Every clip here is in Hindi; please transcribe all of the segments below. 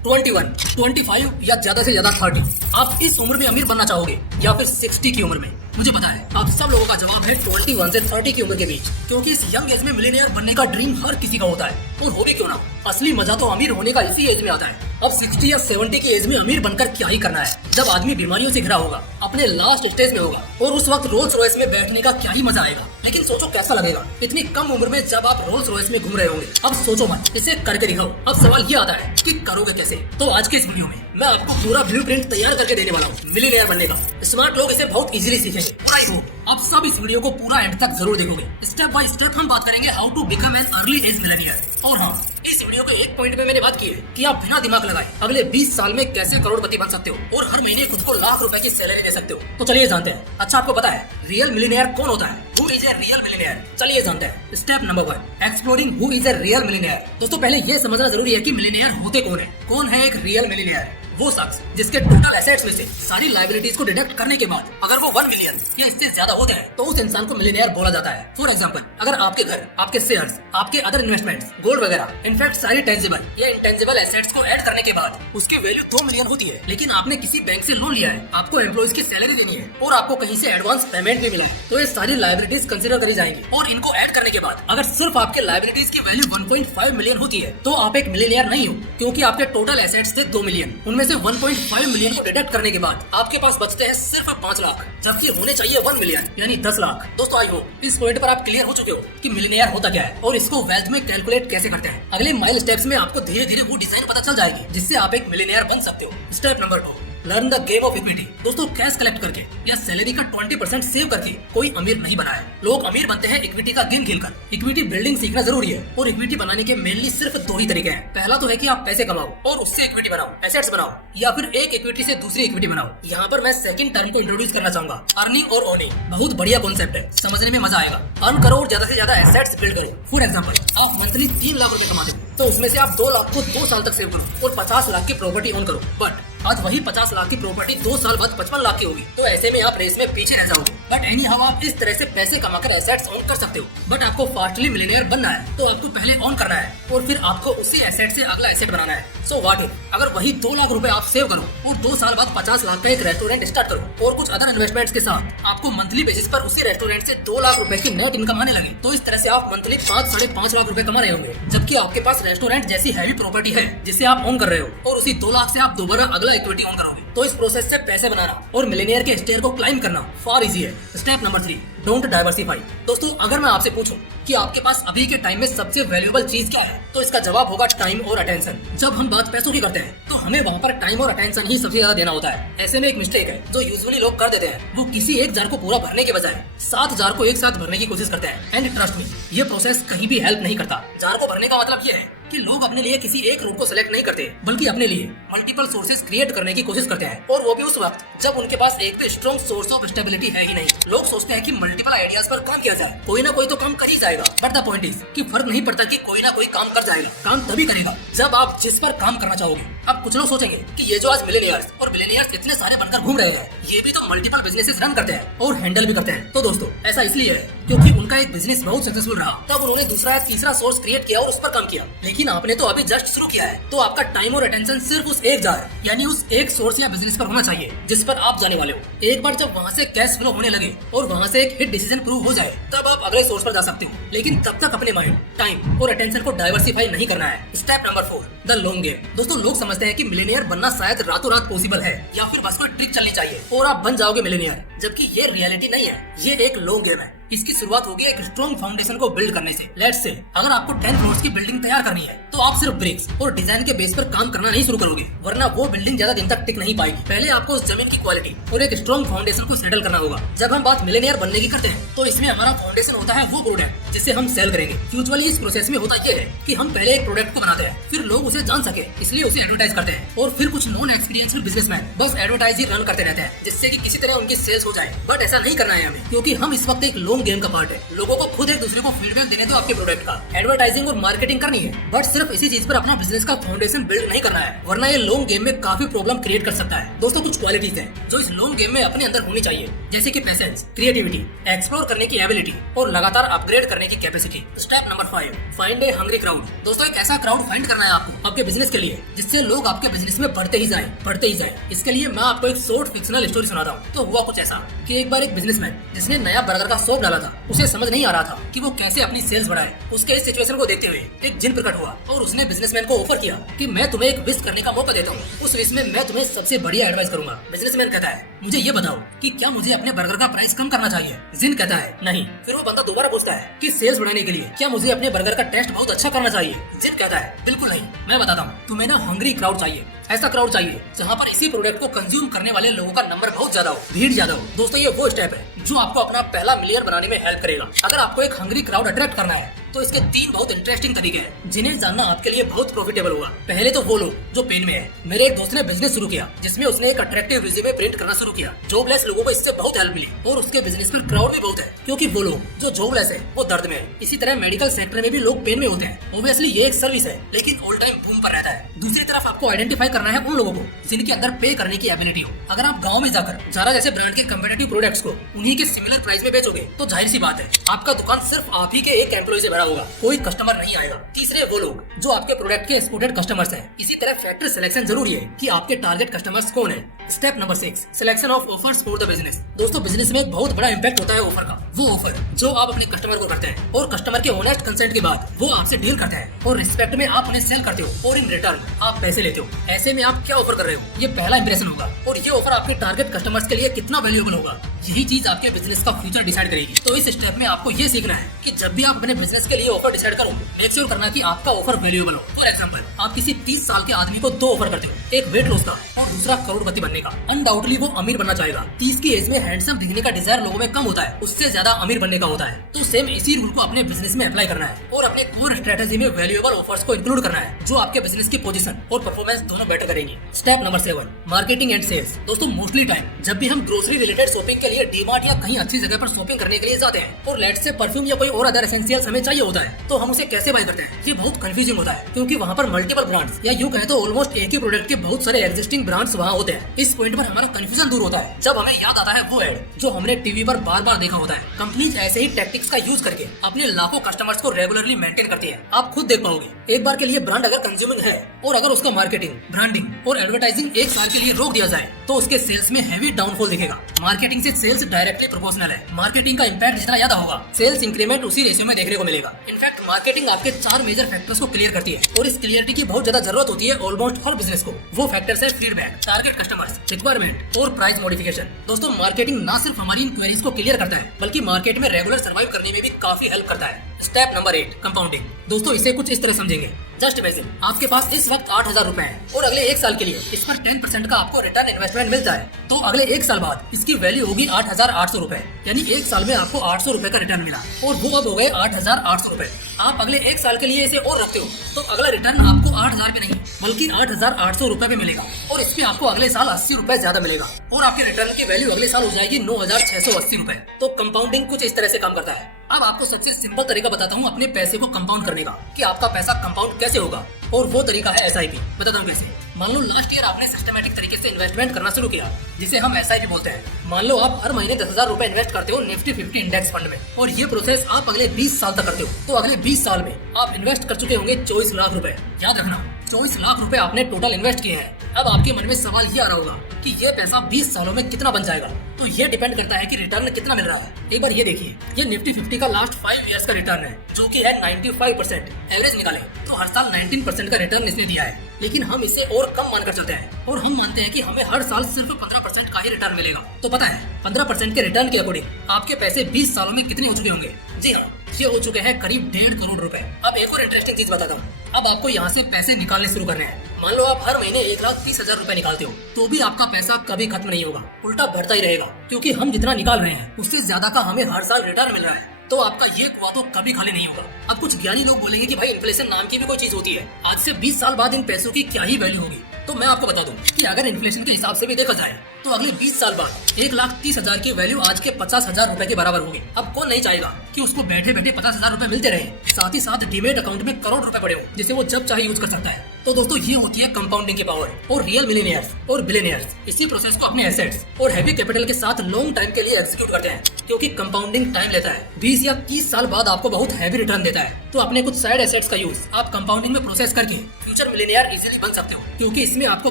21, 25 या ज्यादा से ज्यादा 30। आप इस उम्र में अमीर बनना चाहोगे या फिर 60 की उम्र में? मुझे पता है आप सब लोगों का जवाब है 21 से 30 की उम्र के बीच, क्योंकि इस यंग एज में मिलियनेयर बनने का ड्रीम हर किसी का होता है। और हो भी क्यों ना, असली मजा तो अमीर होने का इसी एज में आता है। अब 60 या 70 की एज में अमीर बनकर क्या ही करना है, जब आदमी बीमारियों से घिरा होगा, अपने लास्ट स्टेज में होगा, और उस वक्त रोल्स रॉयस में बैठने का क्या ही मजा आएगा। लेकिन सोचो कैसा लगेगा इतनी कम उम्र में जब आप रोल्स रॉयस में घूम रहे होंगे। अब सोचो मत, इसे करके दिखाओ। अब सवाल ये आता है कि करोगे कैसे? तो आज के इस वीडियो में मैं आपको पूरा ब्लूप्रिंट तैयार करके देने वाला हूँ मिलियनेयर बनने का। स्मार्ट लोग इसे बहुत इजीली सीखेंगे। और आई होप आप सब इस वीडियो को पूरा एंड तक जरूर देखोगे। स्टेप बाय स्टेप हम बात करेंगे how to become an early age millionaire. और हाँ, इस वीडियो के एक पॉइंट में मैंने बात की है कि आप बिना दिमाग लगाए अगले 20 साल में कैसे करोड़पति बन सकते हो और हर महीने खुद को लाख रुपए की सैलरी दे सकते हो। तो चलिए जानते हैं। अच्छा, आपको पता है रियल मिलियनेयर कौन होता है? Who is a real millionaire? चलिए जानते हैं। Step number 1, exploring who is a real millionaire. दोस्तों, पहले ये समझना जरूरी है कि मिलियनेयर होते कौन है। कौन है एक रियल मिलियनेयर? वो शख्स जिसके टोटल एसेट्स में से सारी लायबिलिटीज को डिडक्ट करने के बाद अगर वो 1 मिलियन या इससे ज्यादा होते हैं तो उस इंसान को मिलियनेयर बोला जाता है। फॉर एग्जांपल, अगर आपके घर, आपके शेयर्स, आपके अदर इन्वेस्टमेंट्स, गोल्ड वगैरह, इनफैक्ट सारी टेंजिबल या इंटेंजिबल एसेट्स को ऐड करने के बाद उसकी वैल्यू 2 मिलियन होती है, लेकिन आपने किसी बैंक से लोन लिया है, आपको एम्प्लॉइज की सैलरी देनी है और आपको कहीं से एडवांस पेमेंट भी मिला है, तो ये सारी लायबिलिटीज कंसिडर करी जाएंगी। और इनको ऐड करने के बाद अगर सिर्फ आपके लायबिलिटीज की वैल्यू 1.5 मिलियन होती है तो आप एक मिलियनेयर नहीं हो, क्योंकि आपके टोटल एसेट्स थे 2 मिलियन। उनमें से 1.5 मिलियन को डिडक्ट करने के बाद आपके पास बचते हैं सिर्फ 5 लाख, जबकि होने चाहिए 1 मिलियन यानी 10 लाख। दोस्तों, आई होप इस पॉइंट पर आप क्लियर हो चुके हो कि मिलियनेयर होता क्या है और इसको वेल्थ में कैलकुलेट कैसे करते हैं। अगले माइल स्टेप्स में आपको धीरे धीरे वो डिजाइन पता चल जाएगी जिससे आप एक मिलियनेयर बन सकते हो। Step number 2, learn the game of equity. दोस्तों, कैश कलेक्ट करके या सैलरी का 20% सेव करके कोई अमीर नहीं बना है। लोग अमीर बनते हैं इक्विटी का गेम खेलकर। इक्विटी बिल्डिंग सीखना जरूरी है और इक्विटी बनाने के मेनली सिर्फ 2 ही तरीके हैं। पहला तो है कि आप पैसे कमाओ और उससे इक्विटी बनाओ, एसेट्स बनाओ, या फिर एक इक्विटी से दूसरी इक्विटी बनाओ। यहाँ पर मैं सेकंड टर्म को इंट्रोड्यूस करना चाहूंगा, अर्निंग और ओनिंग। बहुत बढ़िया कॉन्सेप्ट है, समझने में मजा आएगा। अर्न करो और ज्यादा से ज्यादा एसेट्स बिल्ड करो। फॉर एग्जाम्पल, आप मंथली 3 लाख रुपए कमाते हो तो उसमें से आप 2 लाख को 2 साल तक सेव करो और 50 लाख की प्रॉपर्टी ओन करो। बट आज वही 50 लाख की प्रॉपर्टी 2 साल बाद 55 लाख की होगी, तो ऐसे में आप रेस में पीछे रह जाओगे। बट एनी हाउ आप इस तरह से पैसे कमाकर एसेट्स ओन कर सकते हो। बट आपको फास्टली मिलियनेयर बनना है तो आपको पहले ओन करना है और फिर आपको उसी एसेट से अगला एसेट बनाना है। सो व्हाट इफ अगर वही 2 लाख रुपए आप सेव करो और 2 साल बाद 50 लाख का एक रेस्टोरेंट स्टार्ट करो और कुछ अदर इन्वेस्टमेंट्स के साथ आपको मंथली बेसिस पर उसी रेस्टोरेंट से 2 लाख रुपए की नेट इनकम आने लगे, तो इस तरह से आप मंथली 5-5.5 लाख रुपए कमा रहे होंगे, जबकि आपके पास रेस्टोरेंट जैसी हैवी प्रॉपर्टी है जिसे आप ओन कर रहे हो और उसी 2 लाख से आप दोबारा अगला इक्विटी ओन करोगे। तो इस प्रोसेस से पैसे बनाना और मिलियनेयर के स्टेयर को क्लाइम करना फार इजी है। Step number 3, don't diversify. दोस्तों, अगर मैं आपसे पूछूं कि आपके पास अभी के टाइम में सबसे वैल्यूएबल चीज क्या है, तो इसका जवाब होगा टाइम और अटेंशन। जब हम बात पैसों की करते हैं तो हमें वहाँ पर टाइम और अटेंशन ही सबसे ज्यादा देना होता है। ऐसे में एक मिस्टेक है जो यूजुअली लोग कर देते हैं, वो किसी एक जार को पूरा भरने के बजाय 7 जार को एक साथ भरने की कोशिश करते हैं। एंड ट्रस्ट मी, ये प्रोसेस कहीं भी हेल्प नहीं करता। जार को भरने का मतलब ये है कि लोग अपने लिए किसी एक रूप को सिलेक्ट नहीं करते, बल्कि अपने लिए मल्टीपल सोर्सेज क्रिएट करने की कोशिश करते हैं, और वो भी उस वक्त जब उनके पास एक भी स्ट्रॉन्ग सोर्स ऑफ स्टेबिलिटी है ही नहीं। लोग सोचते हैं कि मल्टीपल आइडियाज पर काम किया जाए, कोई ना कोई तो काम कर ही जाएगा। बट द पॉइंट इज कि फर्क नहीं पड़ता कि कोई ना कोई काम कर जाएगा। काम तभी करेगा जब आप जिस पर काम करना चाहोगे। अब कुछ लोग सोचेंगे कि ये जो आज मिलियनेयर्स और बिलियनेयर्स इतने सारे बनकर घूम रहे हैं, ये भी तो मल्टीपल बिजनेसेस रन करते हैं और हैंडल भी करते हैं। तो दोस्तों, ऐसा इसलिए है क्योंकि उनका एक बिजनेस बहुत सक्सेसफुल रहा, तब उन्होंने दूसरा तीसरा सोर्स क्रिएट किया और उस पर काम किया। लेकिन आपने तो अभी जस्ट शुरू किया है, तो आपका टाइम और अटेंशन सिर्फ उस एक जार यानी उस एक सोर्स या बिजनेस पर होना चाहिए जिस पर आप जाने वाले हो। एक बार जब वहाँ से कैश फ्लो होने लगे और वहाँ से एक हिट डिसीजन प्रूव हो जाए, तब आप अगले सोर्स पर जा सकते हो। लेकिन तब तक अपने माइंड, टाइम और अटेंशन को डाइवर्सिफाई नहीं करना है। Step number 4, the long game. दोस्तों, लोग समझते हैं कि मिलियनेयर बनना शायद रातों रात पॉसिबल है या फिर बस कोई ट्रिक चलनी चाहिए और आप बन जाओगे मिलियनेयर, जबकि ये रियलिटी नहीं है। ये एक लॉन्ग गेम है। इसकी शुरुआत होगी एक स्ट्रॉन्ग फाउंडेशन को बिल्ड करने से। लेट्स से अगर आपको 10 फ्लोर्स की बिल्डिंग तैयार करनी है तो आप सिर्फ ब्रिक्स और डिजाइन के बेस पर काम करना नहीं शुरू करोगे, वरना वो बिल्डिंग ज्यादा दिन तक टिक नहीं पाएगी। पहले आपको उस जमीन की क्वालिटी और एक स्ट्रॉन्ग फाउंडेशन को सेटल करना होगा। जब हम बात मिलियनेयर बनने की करते हैं तो इसमें हमारा फाउंडेशन होता है वो प्रोडक्ट जिसे हम सेल करेंगे। यूजुअली इस प्रोसेस में होता यह है कि हम पहले एक प्रोडक्ट को बनाते हैं, फिर लोग उसे जान सके इसलिए उसे एडवर्टाइज करते हैं, और फिर कुछ नॉन एक्सपीरियंस्ड बिजनेसमैन बस एडवर्टाइज ही रन करते रहते हैं जिससे कि किसी तरह उनकी सेल्स हो जाए। बट ऐसा नहीं करना है हमें, क्योंकि हम इस वक्त एक लॉन्ग गेम का पार्ट है। लोगों को खुद एक दूसरे को फीडबैक देने दो आपके प्रोडक्ट का, एडवर्टाइजिंग और मार्केटिंग करनी है, बट सिर्फ इसी चीज पर अपना बिजनेस का फाउंडेशन बिल्ड नहीं करना है, वरना ये लॉन्ग गेम में काफी प्रॉब्लम क्रिएट कर सकता है। दोस्तों, कुछ क्वालिटीज हैं जो इस लॉन्ग गेम में अपने अंदर होनी चाहिए, जैसे कि पेशेंस, क्रिएटिविटी, एक्सप्लोर करने की एबिलिटी और लगातार अपग्रेड करने करने की कैपेसिटी। स्टेप नंबर 5, फाइंड ए हंग्री क्राउड। दोस्तों एक ऐसा क्राउड फाइंड करना है आपको आपके बिजनेस के लिए जिससे लोग आपके बिजनेस में बढ़ते ही जाएं। इसके लिए मैं आपको एक शॉर्ट फिक्शनल स्टोरी सुनाता हूँ। तो हुआ कुछ ऐसा कि एक बार एक बिजनेसमैन जिसने नया बर्गर का शॉप डाला था, उसे समझ नहीं आ रहा था कि वो कैसे अपनी सेल्स बढ़ाए। उसके इस सिचुएशन को देखते हुए एक जिन प्रकट हुआ और उसने बिजनेसमैन को ऑफर किया कि मैं तुम्हें एक विश करने का मौका देता हूँ, उस विश में मैं तुम्हें सबसे बढ़िया एडवाइस करूंगा। बिजनेसमैन कहता है मुझे ये बताओ कि क्या मुझे अपने बर्गर का प्राइस कम करना चाहिए। जिन कहता है नहीं। फिर वो बंदा दोबारा पूछता है कि सेल्स बढ़ाने के लिए क्या मुझे अपने बर्गर का टेस्ट बहुत अच्छा करना चाहिए। जिन कहता है बिल्कुल नहीं, मैं बताता हूँ, तुम्हें ना हंग्री क्राउड चाहिए। ऐसा क्राउड चाहिए जहाँ पर इसी प्रोडक्ट को कंज्यूम करने वाले लोगों का नंबर बहुत ज्यादा हो, भीड़ ज्यादा हो। दोस्तों ये वो स्टेप है जो आपको अपना पहला मिलियन बनाने में हेल्प करेगा। अगर आपको एक हंग्री क्राउड अट्रैक्ट करना है तो इसके 3 बहुत इंटरेस्टिंग तरीके हैं जिन्हें जानना आपके लिए बहुत प्रॉफिटेबल होगा। पहले तो वो लोग जो पेन में है। मेरे एक दोस्त ने बिजनेस शुरू किया जिसमें उसने एक अट्रैक्टिव रिज्यूमे प्रिंट करना शुरू किया। जॉबलेस लोगों को इससे बहुत हेल्प मिली और उसके बिजनेस पर क्राउड भी बहुत है क्योंकि वो लोग जो जॉबलेस है वो दर्द में है। इसी तरह मेडिकल सेक्टर में भी लोग पेन में होते हैं। ऑब्वियसली ये एक सर्विस है लेकिन ऑल टाइम बूम पर रहता है। दूसरी तरफ आपको आइडेंटिफाई करना है उन लोगों को जिनके अंदर पे करने की एबिलिटी हो। अगर आप गाँव में जाकर ज़ारा जैसे ब्रांड के कम्पिटिटिव प्रोडक्ट्स को उन्हीं के सिमिलर प्राइस में बेचोगे तो जाहिर सी बात है आपका दुकान सिर्फ आप ही के एक एम्प्लॉय से भरा होगा, कोई कस्टमर नहीं आएगा। तीसरे वो लोग जो आपके प्रोडक्ट के एक्सपोर्टेड कस्टमर्स हैं। इसी तरह फैक्टर सिलेक्शन जरूरी है कि आपके टारगेट कस्टमर्स कौन है। Step number 6, selection of offers for the business. दोस्तों बिजनेस में एक बहुत बड़ा इम्पैक्ट होता है ऑफर का। वो ऑफर जो आप अपने कस्टमर को करते हैं और कस्टमर के ऑनेस्ट कंसेंट के बाद वो आपसे डील करते हैं और रिस्पेक्ट में आप उन्हें सेल करते हो और इन रिटर्न आप पैसे लेते हो। ऐसे में आप क्या ऑफर कर रहे हो, ये पहला इंप्रेशन होगा और ये ऑफर आपके टारगेट कस्टमर्स के लिए कितना वैल्यूएबल होगा, यही चीज आपके बिजनेस का फ्यूचर डिसाइड करेगी। तो इस स्टेप में आपको ये सीखना है कि जब भी आप अपने बिजनेस के लिए ऑफर डिसाइड करो, मेक श्योर करना कि आपका ऑफर वैल्यूएबल हो। फॉर एग्जांपल, आप किसी 30 साल के आदमी को 2 ऑफर करते हो, एक वेट लॉस का और दूसरा करोड़पति बनने का। अनडाउटली वो अमीर बनना चाहेगा। 30 की एज में हैंडसम दिखने का डिजायर लोगों में कम होता है, उससे ज्यादा अमीर बनने का होता है। तो सेम इसी रूल को अपने बिजनेस में अप्लाई करना है और अपने कोर स्ट्रेटेजी में वैल्यूएबल ऑफर्स को इंक्लूड करना है जो आपके बिजनेस की पोजीशन और परफॉर्मेंस दोनों बेटर करेंगे। Step number 7, marketing and sales. दोस्तों मोस्टली टाइम जब भी हम ग्रोसरी रिलेटेड शॉपिंग के लिए डीमार्ट या कहीं अच्छी जगह पर शॉपिंग करने के लिए जाते हैं और लेट से परफ्यूम या कोई और अदर एसेंशियल्स हमें चाहिए होता है तो हम उसे कैसे बाय करते हैं, ये बहुत कंफ्यूजिंग होता है क्योंकि वहाँ पर मल्टीपल ब्रांड्स या यूं कहें तो ऑलमोस्ट एक ही प्रोडक्ट के बहुत सारे एग्जिस्टिंग ब्रांड्स वहाँ होते हैं। इस पॉइंट पर हमारा कंफ्यूजन दूर होता है जब हमें याद आता है वो एड जो हमने टीवी पर बार बार देखा होता है। कंपनीज ऐसे ही टैक्टिक्स का यूज करके अपने लाखों कस्टमर्स को रेगुलरली मेंटेन करती है। आप खुद देख पाओगे एक बार के लिए ब्रांड अगर कंज्यूमिंग है और अगर उसका मार्केटिंग, ब्रांडिंग और एडवर्टाइजिंग 1 साल के लिए रोक दिया जाए तो उसके सेल्स में हैवी डाउनफॉल दिखेगा। मार्केटिंग से सेल्स डायरेक्टली प्रोपोर्शनल है। मार्केटिंग का इम्पैक्ट जितना ज्यादा होगा सेल्स इंक्रीमेंट उसी रेशियो में देखने को मिलेगा। इनफैक्ट मार्केटिंग आपके 4 मेजर फैक्टर्स को क्लियर करती है और इस क्लियरिटी की बहुत ज्यादा जरूरत होती है ऑलमोस्ट हर बिजनेस को। वो फैक्टर्स है फीडबैक, टारगेट कस्टमर्स, रिक्वायरमेंट और प्राइस मॉडिफिकेशन। दोस्तों मार्केटिंग ना सिर्फ हमारी इंक्वायरीज को क्लियर करता है बल्कि मार्केट में रेगुलर सर्वाइव करने में भी काफी हेल्प करता है। Step number 8, compounding. दोस्तों इसे कुछ इस तरह समझेंगे। जस्ट इमेजिन आपके पास इस वक्त 8,000 रुपए है और अगले 1 साल के लिए इस पर 10% का आपको रिटर्न इन्वेस्टमेंट मिलता है तो अगले 1 साल बाद इसकी वैल्यू होगी 8,800 रुपए। यानी 1 साल में आपको 800 रुपए का रिटर्न मिला और वो अब हो गए 8,800 रुपए। आप अगले 1 साल के लिए इसे और रखते हो तो अगला रिटर्न आपको 8,000 पे नहीं बल्कि 8,800 रुपए पे मिलेगा और इसमें आपको अगले साल 80 रुपए ज्यादा मिलेगा और आपके रिटर्न की वैल्यू अगले साल हो जाएगी 9,680 रुपए। तो कंपाउंडिंग कुछ इस तरह से काम करता है। अब आपको सबसे सिंपल तरीका बताता हूँ अपने पैसे को कंपाउंड करने का कि आपका पैसा कंपाउंड कैसे होगा और वो तरीका है SIP। बताता हूँ कैसे। मान लो लास्ट ईयर आपने सिस्टमैटिक तरीके से इन्वेस्टमेंट करना शुरू किया जिसे हम SIP बोलते हैं। मान लो आप हर महीने 10,000 रुपए इन्वेस्ट करते हो निफ्टी 50 इंडेक्स फंड में और ये प्रोसेस आप अगले 20 साल तक करते हो तो अगले 20 साल में आप इन्वेस्ट कर चुके होंगे 24 लाख रुपए। याद रखना 24 लाख रुपए आपने टोटल इन्वेस्ट किए हैं। अब आपके मन में सवाल ये आ रहा होगा कि ये पैसा 20 सालों में कितना बन जाएगा। तो ये डिपेंड करता है कि रिटर्न कितना मिल रहा है। एक बार ये देखिए, ये निफ्टी 50 का लास्ट 5 इयर्स का रिटर्न है जो कि है 95%। एवरेज निकाले तो हर साल 19% का रिटर्न इसने दिया है लेकिन हम इसे और कम मानकर चलते हैं और हम मानते हैं कि हमें हर साल सिर्फ 15% का ही रिटर्न मिलेगा। तो पता है 15% के रिटर्न के अकॉर्डिंग आपके पैसे 20 सालों में कितने हो चुके होंगे? जी हाँ, ये हो चुके हैं करीब 1.5 करोड़ रुपए। अब एक और इंटरेस्टिंग चीज बताता हूँ। अब आपको यहाँ से पैसे निकालने शुरू करने हैं। मान लो आप हर महीने 1,30,000 रुपए निकालते हो तो भी आपका पैसा कभी खत्म नहीं होगा, उल्टा बढ़ता ही रहेगा क्योंकि हम जितना निकाल रहे हैं उससे ज्यादा का हमें हर साल रिटर्न मिल रहा है। तो आपका ये कुआं तो कभी खाली नहीं होगा। अब कुछ ज्ञानी लोग बोलेंगे कि भाई इन्फ्लेशन नाम की भी कोई चीज होती है, आज से 20 साल बाद इन पैसों की क्या ही वैल्यू होगी। तो मैं आपको बता दूं कि अगर इन्फ्लेशन के हिसाब से भी देखा जाए तो अगले 20 साल बाद 1,30,000 की वैल्यू आज के 50,000 रुपए के बराबर होगी। अब कौन नहीं चाहेगा कि उसको बैठे बैठे 50,000 रुपए मिलते रहे, साथ ही साथ डीमेट अकाउंट में करोड़ रुपए पड़े हो जिसे वो जब चाहे यूज कर सकता है। तो दोस्तों ये होती है कंपाउंडिंग की पावर और रियल मिलियनियर्स और बिलियनियर्स इसी प्रोसेस को अपने एसेट्स और हैवी कैपिटल के साथ लॉन्ग टाइम के लिए एग्जीक्यूट करते हैं, क्योंकि कंपाउंडिंग टाइम लेता है। 20 या 30 साल बाद आपको बहुत हैवी रिटर्न देता है। तो अपने कुछ साइड एसेट्स का यूज आप कंपाउंडिंग में प्रोसेस करके फ्यूचर मिलियनियर इजीली बन सकते हो, क्योंकि इसमें आपको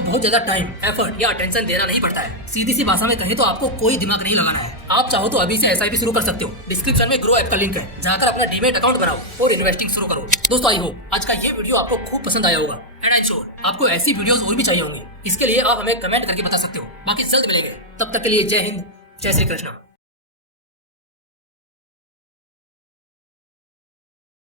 बहुत ज्यादा टाइम, एफर्ट या अटेंशन देना नहीं पड़ता है। सीधी सी भाषा में कहें तो आपको कोई दिमाग नहीं लगाना है। आप चाहो तो अभी से SIP शुरू कर सकते हो। डिस्क्रिप्शन में ग्रो ऐप का लिंक है, जाकर अपना डीमेट अकाउंट बनाओ और इन्वेस्टिंग शुरू करो। दोस्तों आई होप आज का ये वीडियो आपको खूब पसंद आया होगा एंड आई श्योर आपको ऐसी वीडियोस और भी चाहिए होंगे। इसके लिए आप हमें कमेंट करके बता सकते हो। बाकी जल्द मिलेंगे, तब तक के लिए जय हिंद, जय श्री कृष्ण।